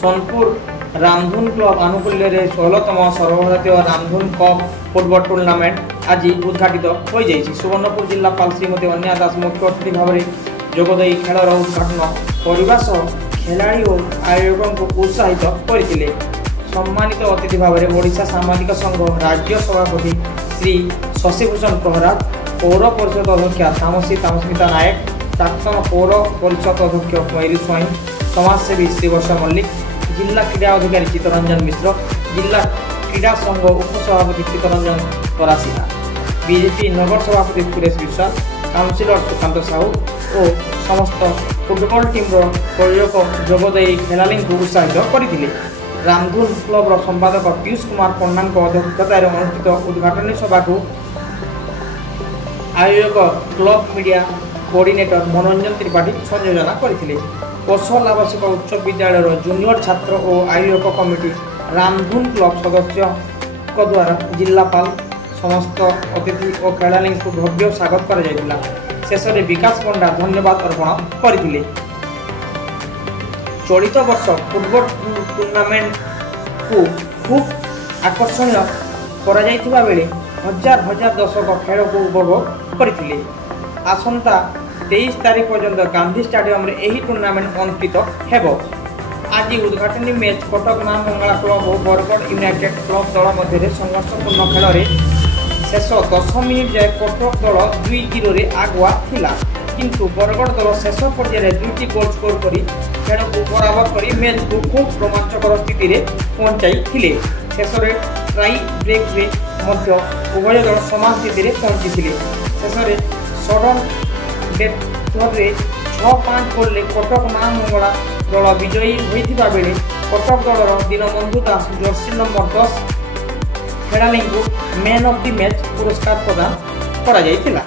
Sonpur Ramdhun club आनुकूल्य 16तम सर्वभारतीय रामधुन कप फुटबल टूर्नामेंट आज उद्घाटित हो जाइए। सुवर्णपुर जिलापाल श्रीमती अन्या दास मुख्य अतिथि भाव में जोगदे खेलर उद्घाटन करने सह खेलाड़ी और आयोजकों को उत्साहित करते। सम्मानित अतिथि भाव में ओडिशा सामाजिक संघ राज्य सभापति श्री शशिभूषण प्रहराज, पौर परिषद अध्यक्षा तामस्मिता नायक, प्राक्तन पौर परिषद अध्यक्ष मयूरी स्वाई, समाजसेवी श्रीवर्षा मल्लिक, जिला क्रीड़ा अधिकारी चित्तरंजन मिश्र, जिला क्रीड़ा संघ उपसभापति चित्तरंजन परासिया, बीजेपी नगर सभापति सुरेश विश्वास, काउंसिलर सुकांत साहू और समस्त फुटबल टीम प्रयोजक जोगदे खेलाड़ी को उत्साहित करते। रामधुन क्लब्र संपादक पीयूष कुमार पन्ना अध्यक्षतार अनुष्ठित उद्घाटनी सभा को आयोजक क्लब मीडिया कोऑर्डिनेटर मनोरंजन त्रिपाठी संयोजना करते। कौशल आवासिक उच्च विद्यालय जूनियर छात्र और आयोजक कमिटी रामधुन क्लब सदस्यों द्वारा जिलापाल समस्त अतिथि और खेलाड़ी को भव्य स्वागत करा। शेष में विकास पंडा धन्यवाद अर्पण करते। चलित वर्ष फुटबल टूर्नामेंट को खूब आकर्षणीय करा बेले हजार हजार दर्शक खेल को उपभोग करते। आसंता 23 तारीख पर्यंत गांधी स्टेडियम रे एही टूर्नामेंट अनुष्ठित हेबो। आज उद्घाटनी मैच कटक मां मंगला क्लब और बरगढ़ यूनाइटेड क्लब दल मध्य संघर्षपूर्ण खेल में शेष 10 मिनिट जाए कटक दल 2-0 रे आगुआ थिला, किंतु बरगढ़ दल शेष पर्यायर 2टी गोल स्कोर करी खेल को बराबर करी मैच को खूब रोमांचकर स्थिति रे पहुंचाई थिले। शेष रे ट्राई ब्रेक रे मध्य उभय दल समान स्थिति रे पहुंची थिले। शेष रे सडन डेथरे 6-5 गोल कटक मां मंगला दल विजयी होता बेले कटक दलर दीनबंधु दास जर्सी नंबर 10 खेलाड़ी को मैन ऑफ द मैच पुरस्कार प्रदान करा जायतिला।